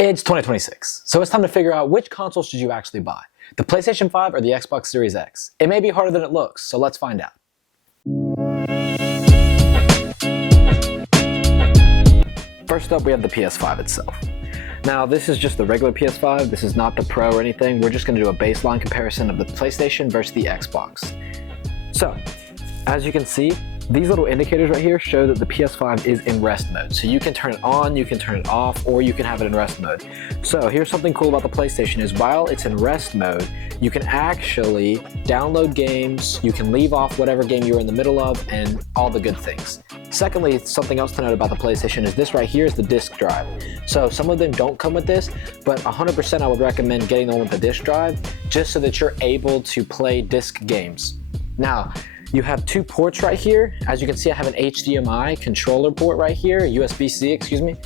It's 2026, so it's time to figure out which console should you actually buy, the PlayStation 5 or the Xbox Series X. It may be harder than it looks, so let's find out. First up, we have the PS5 itself. Now, this is just the regular PS5, this is not the Pro or anything. We're just going to do a baseline comparison of the PlayStation versus the Xbox. So, as you can see, these little indicators right here show that the PS5 is in rest mode. So you can turn it on, you can turn it off, or you can have it in rest mode. So here's something cool about the PlayStation is while it's in rest mode, you can actually download games, you can leave off whatever game you're in the middle of, and all the good things. Secondly, something else to note about the PlayStation is this right here is the disc drive. So some of them don't come with this, but 100% I would recommend getting the one with the disc drive just so that you're able to play disc games. Now, you have two ports right here. As you can see, I have an HDMI controller port right here, USB-C, excuse me.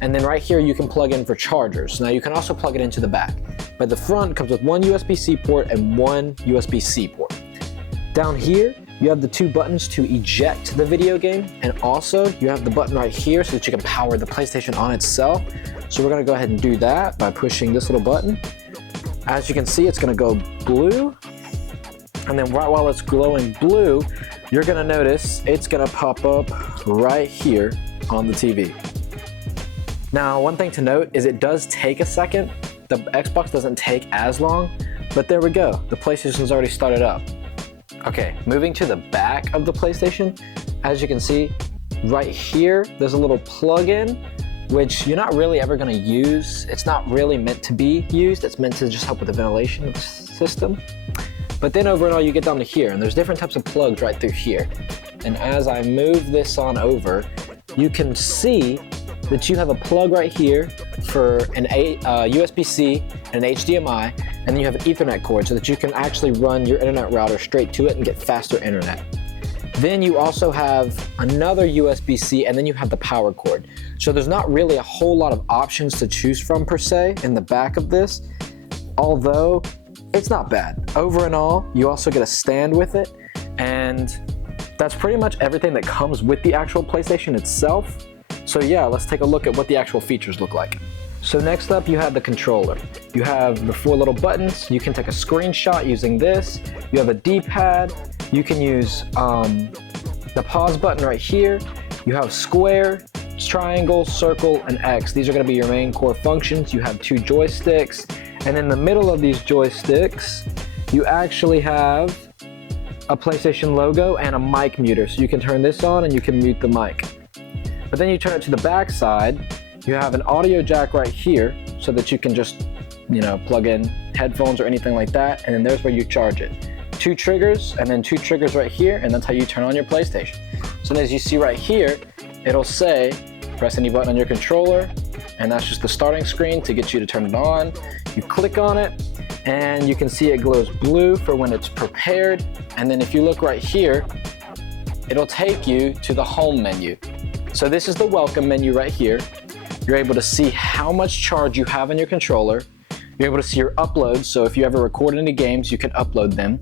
And then right here, you can plug in for chargers. Now you can also plug it into the back, but the front comes with one USB-C port and one USB-C port. Down here, you have the two buttons to eject the video game, and also you have the button right here so that you can power the PlayStation on itself. So we're gonna go ahead and do that by pushing this little button. As you can see, it's gonna go blue. And then right while it's glowing blue, you're gonna notice it's gonna pop up right here on the TV. Now, one thing to note is it does take a second. The Xbox doesn't take as long, but there we go. The PlayStation's already started up. Okay, moving to the back of the PlayStation, as you can see, right here, there's a little plug-in, which you're not really ever gonna use. It's not really meant to be used. It's meant to just help with the ventilation of the system. But then overall you get down to here, and there's different types of plugs right through here. And as I move this on over, you can see that you have a plug right here for an USB-C and an HDMI, and then you have an Ethernet cord so that you can actually run your internet router straight to it and get faster internet. Then you also have another USB-C, and then you have the power cord. So there's not really a whole lot of options to choose from per se in the back of this, although it's not bad. Over and all, you also get a stand with it, and that's pretty much everything that comes with the actual PlayStation itself. So yeah, let's take a look at what the actual features look like. So next up, you have the controller. You have the four little buttons. You can take a screenshot using this. You have a D-pad. You can use the pause button right here. You have square, triangle, circle, and X. These are gonna be your main core functions. You have two joysticks. And in the middle of these joysticks, you actually have a PlayStation logo and a mic muter. So you can turn this on and you can mute the mic. But then you turn it to the back side, you have an audio jack right here so that you can just, plug in headphones or anything like that. And then there's where you charge it. Two triggers and then two triggers right here, and that's how you turn on your PlayStation. So as you see right here, it'll say, press any button on your controller, and that's just the starting screen to get you to turn it on. You click on it, and you can see it glows blue for when it's prepared. And then if you look right here, it'll take you to the home menu. So this is the welcome menu right here. You're able to see how much charge you have on your controller. You're able to see your uploads, so if you ever record any games, you can upload them.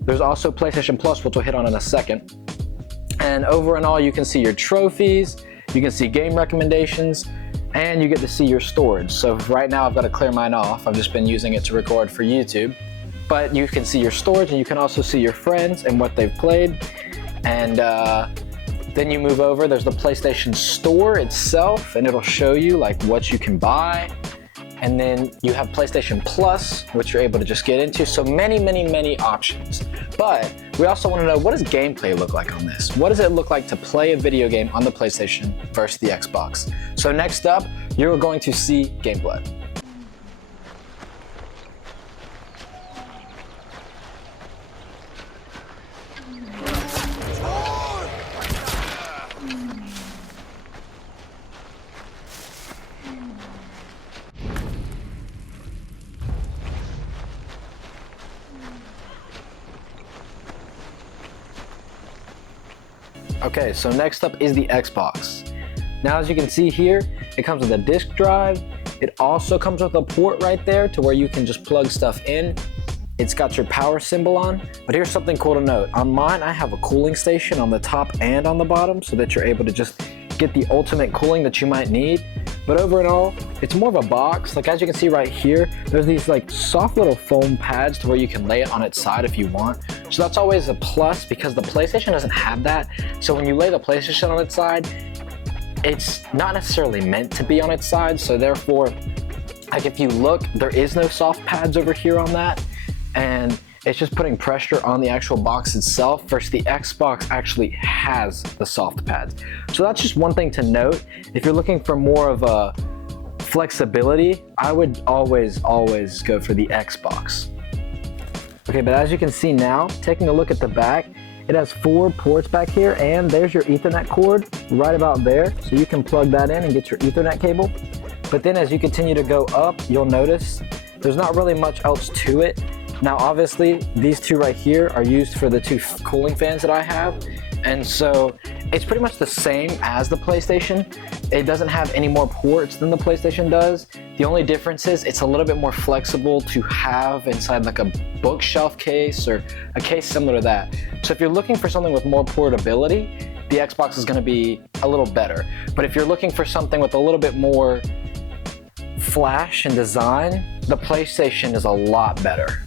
There's also PlayStation Plus, which we'll hit on in a second. And over and all, you can see your trophies, you can see game recommendations, and you get to see your storage. So right now I've got to clear mine off. I've just been using it to record for YouTube. But you can see your storage, and you can also see your friends and what they've played. And then you move over, there's the PlayStation Store itself, and it'll show you like what you can buy. And then you have PlayStation Plus, which you're able to just get into. So many, many, many options. But we also want to know, what does gameplay look like on this? What does it look like to play a video game on the PlayStation versus the Xbox? So next up, you're going to see gameplay. Okay, so next up is the Xbox. Now as you can see here, it comes with a disk drive. It also comes with a port right there to where you can just plug stuff in. It's got your power symbol on, but here's something cool to note. On mine, I have a cooling station on the top and on the bottom so that you're able to just get the ultimate cooling that you might need. But over and all, it's more of a box. Like as you can see right here, there's these like soft little foam pads to where you can lay it on its side if you want. So that's always a plus because the PlayStation doesn't have that. So when you lay the PlayStation on its side, it's not necessarily meant to be on its side. So therefore, like if you look, there is no soft pads over here on that. And it's just putting pressure on the actual box itself versus the Xbox actually has the soft pads. So that's just one thing to note. If you're looking for more of a flexibility, I would always go for the Xbox. Okay, but as you can see now, taking a look at the back, it has 4 ports back here, and there's your Ethernet cord right about there. So you can plug that in and get your Ethernet cable. But then as you continue to go up, you'll notice there's not really much else to it. Now obviously these 2 right here are used for the 2 cooling fans that I have, and so it's pretty much the same as the PlayStation. It doesn't have any more ports than the PlayStation does. The only difference is it's a little bit more flexible to have inside like a bookshelf case or a case similar to that. So if you're looking for something with more portability, the Xbox is going to be a little better. But if you're looking for something with a little bit more flash and design, the PlayStation is a lot better.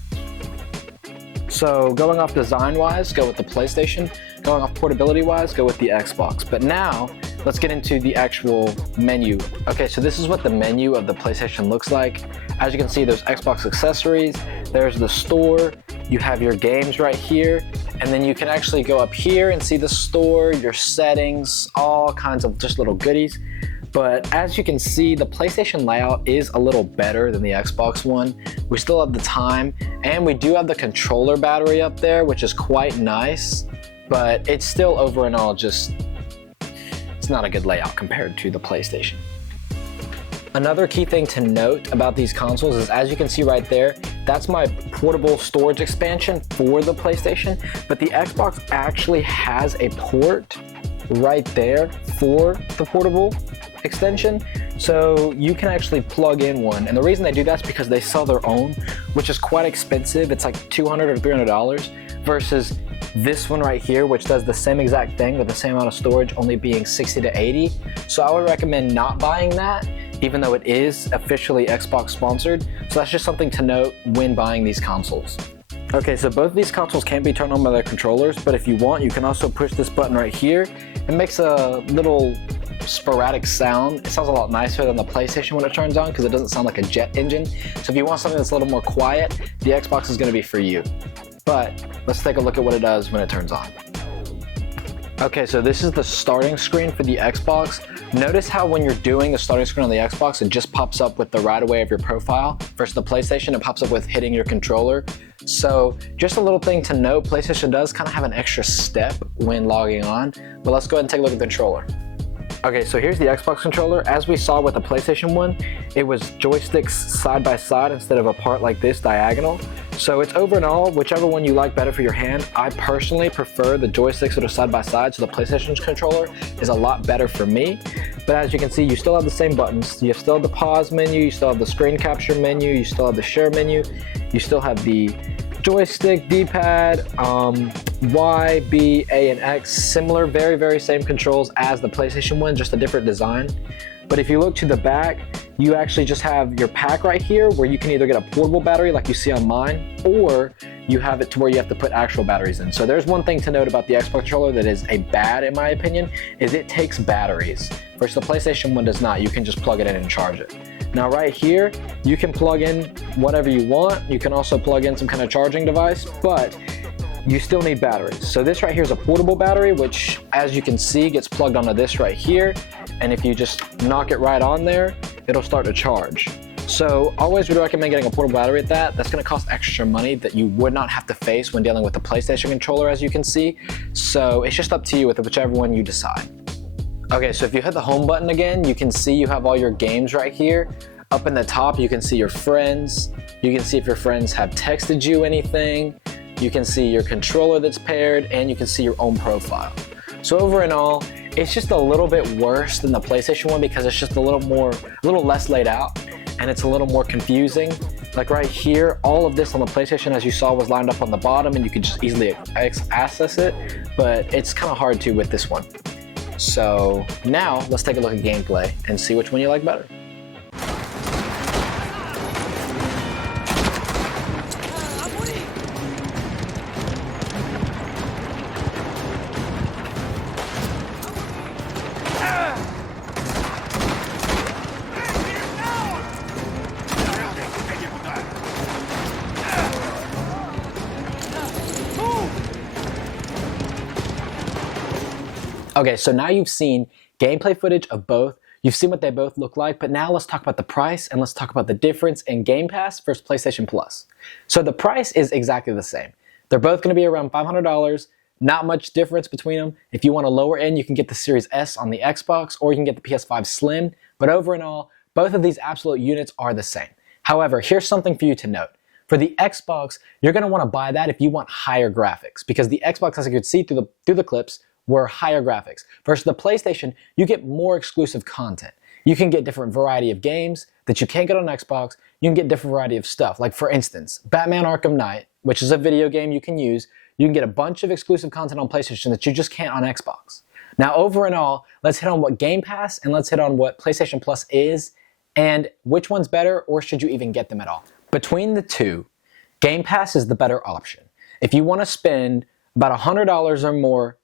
So going off design wise, go with the PlayStation. Going off portability wise, go with the Xbox. But now let's get into the actual menu. Okay, so this is what the menu of the PlayStation looks like. As you can see, there's Xbox accessories, there's the store, you have your games right here, and then you can actually go up here and see the store, your settings, all kinds of just little goodies. But as you can see, the PlayStation layout is a little better than the Xbox one. We still have the time, and we do have the controller battery up there, which is quite nice, but it's still over and all just, it's not a good layout compared to the PlayStation. Another key thing to note about these consoles is, as you can see right there, that's my portable storage expansion for the PlayStation, but the Xbox actually has a port right there for the portable extension, so you can actually plug in one. And the reason they do that is because they sell their own, which is quite expensive. It's like $200 or $300 versus this one right here, which does the same exact thing with the same amount of storage, only being 60 to 80. So I would recommend not buying that, even though it is officially Xbox sponsored. So that's just something to note when buying these consoles. Okay, so both of these consoles can be turned on by their controllers, but if you want, you can also push this button right here. It makes a little sporadic sound. It sounds a lot nicer than the PlayStation when it turns on because it doesn't sound like a jet engine. So if you want something that's a little more quiet, the Xbox is going to be for you. But let's take a look at what it does when it turns on. Okay, so this is the starting screen for the Xbox. Notice how when you're doing the starting screen on the Xbox, it just pops up with the right away of your profile versus the PlayStation, it pops up with hitting your controller. So just a little thing to note, PlayStation does kind of have an extra step when logging on, but let's go ahead and take a look at the controller. Okay, so here's the Xbox controller. As we saw with the PlayStation one, it was joysticks side by side instead of apart like this, diagonal. So it's over and all, whichever one you like better for your hand. I personally prefer the joysticks that are side by side, so the PlayStation's controller is a lot better for me. But as you can see, you still have the same buttons. You still have the pause menu, you still have the screen capture menu, you still have the share menu, you still have the joystick, D-pad, Y, B, A, and X, similar, very same controls as the PlayStation one, just a different design. But if you look to the back, you actually just have your pack right here where you can either get a portable battery like you see on mine, or you have it to where you have to put actual batteries in. So there's one thing to note about the Xbox controller that is a bad, in my opinion, is it takes batteries. Versus the PlayStation one does not. You can just plug it in and charge it. Now right here, you can plug in whatever you want. You can also plug in some kind of charging device, but you still need batteries. So this right here is a portable battery, which as you can see gets plugged onto this right here. And if you just knock it right on there, it'll start to charge. So always would recommend getting a portable battery at that. That's gonna cost extra money that you would not have to face when dealing with the PlayStation controller, as you can see. So it's just up to you with whichever one you decide. Okay, so if you hit the home button again, you can see you have all your games right here. Up in the top, you can see your friends. You can see if your friends have texted you anything. You can see your controller that's paired, and you can see your own profile. So over and all, it's just a little bit worse than the PlayStation one because it's just a little less laid out, and it's a little more confusing. Like right here, all of this on the PlayStation, as you saw, was lined up on the bottom, and you could just easily access it, but it's kind of hard to with this one. So now let's take a look at gameplay and see which one you like better. Okay, so now you've seen gameplay footage of both. You've seen what they both look like, but now let's talk about the price and let's talk about the difference in Game Pass versus PlayStation Plus. So the price is exactly the same. They're both going to be around $500. Not much difference between them. If you want a lower end, you can get the Series S on the Xbox or you can get the PS5 Slim. But overall, both of these absolute units are the same. However, here's something for you to note. For the Xbox, you're going to want to buy that if you want higher graphics, because the Xbox, as you could see through the clips, were higher graphics. Versus the PlayStation, you get more exclusive content. You can get different variety of games that you can't get on Xbox. You can get different variety of stuff. Like for instance, Batman Arkham Knight, which is a video game you can use. You can get a bunch of exclusive content on PlayStation that you just can't on Xbox. Now over and all, let's hit on what Game Pass and let's hit on what PlayStation Plus is and which one's better, or should you even get them at all. Between the two, Game Pass is the better option. If you want to spend about $100 or more,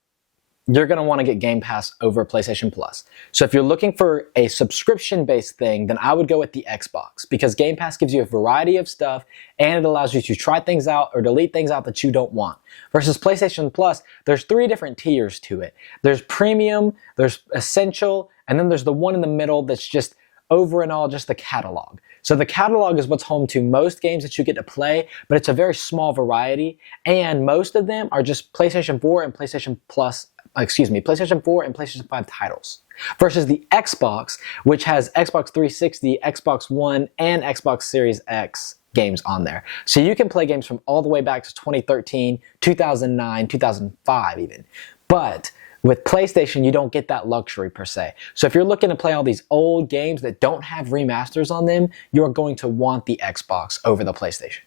you're going to want to get Game Pass over PlayStation Plus. So if you're looking for a subscription-based thing, then I would go with the Xbox, because Game Pass gives you a variety of stuff and it allows you to try things out or delete things out that you don't want. Versus PlayStation Plus, there's 3 different tiers to it. There's Premium, there's Essential, and then there's the one in the middle that's just over and all just the catalog. So the catalog is what's home to most games that you get to play, but it's a very small variety, and most of them are just PlayStation 4 and PlayStation 4 and PlayStation 5 titles. Versus the Xbox, which has Xbox 360, Xbox One, and Xbox Series X games on there. So you can play games from all the way back to 2013, 2009, 2005 even. But with PlayStation, you don't get that luxury per se. So if you're looking to play all these old games that don't have remasters on them, you're going to want the Xbox over the PlayStation.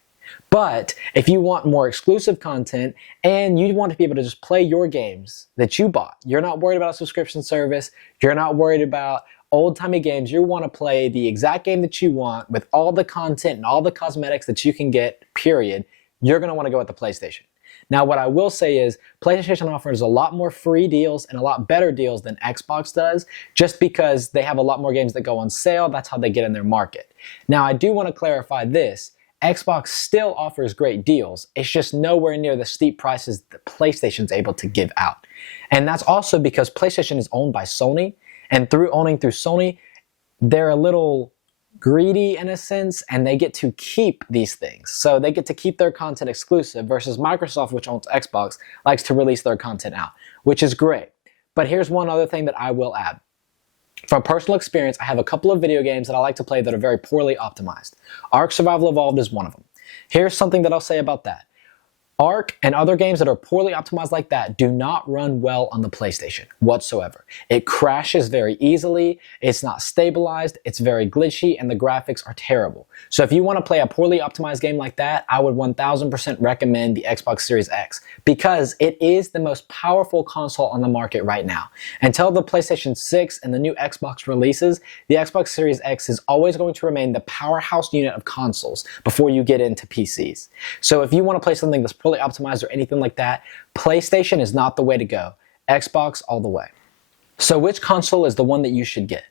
But if you want more exclusive content and you want to be able to just play your games that you bought, you're not worried about a subscription service, you're not worried about old-timey games, you want to play the exact game that you want with all the content and all the cosmetics that you can get, period, you're going to want to go with the PlayStation. Now, what I will say is PlayStation offers a lot more free deals and a lot better deals than Xbox does, just because they have a lot more games that go on sale. That's how they get in their market. Now, I do want to clarify this. Xbox still offers great deals. It's just nowhere near the steep prices that PlayStation's able to give out. And that's also because PlayStation is owned by Sony, and through Sony, they're a little greedy in a sense, and they get to keep these things. So they get to keep their content exclusive, versus Microsoft, which owns Xbox, likes to release their content out, which is great. But here's one other thing that I will add. From personal experience, I have a couple of video games that I like to play that are very poorly optimized. Ark Survival Evolved is one of them. Here's something that I'll say about that. Ark and other games that are poorly optimized like that do not run well on the PlayStation whatsoever. It crashes very easily, it's not stabilized, it's very glitchy, and the graphics are terrible. So if you want to play a poorly optimized game like that, I would 1000% recommend the Xbox Series X, because it is the most powerful console on the market right now. Until the PlayStation 6 and the new Xbox releases, the Xbox Series X is always going to remain the powerhouse unit of consoles before you get into PCs. So if you want to play something that's poorly optimized or anything like that, PlayStation is not the way to go. Xbox all the way. So which console is the one that you should get?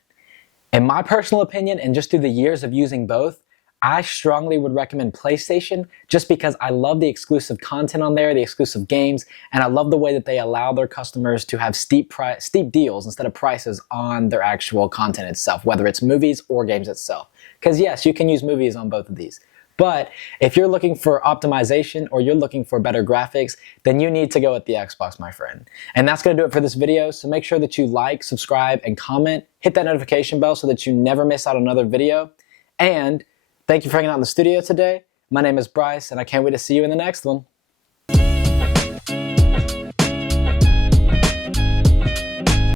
In my personal opinion, and just through the years of using both, I strongly would recommend PlayStation, just because I love the exclusive content on there, the exclusive games, and I love the way that they allow their customers to have steep deals instead of prices on their actual content itself, whether it's movies or games itself. Because yes, you can use movies on both of these. But if you're looking for optimization or you're looking for better graphics, then you need to go with the Xbox, my friend. And that's going to do it for this video. So make sure that you like, subscribe, and comment. Hit that notification bell so that you never miss out on another video. And thank you for hanging out in the studio today. My name is Bryce, and I can't wait to see you in the next one.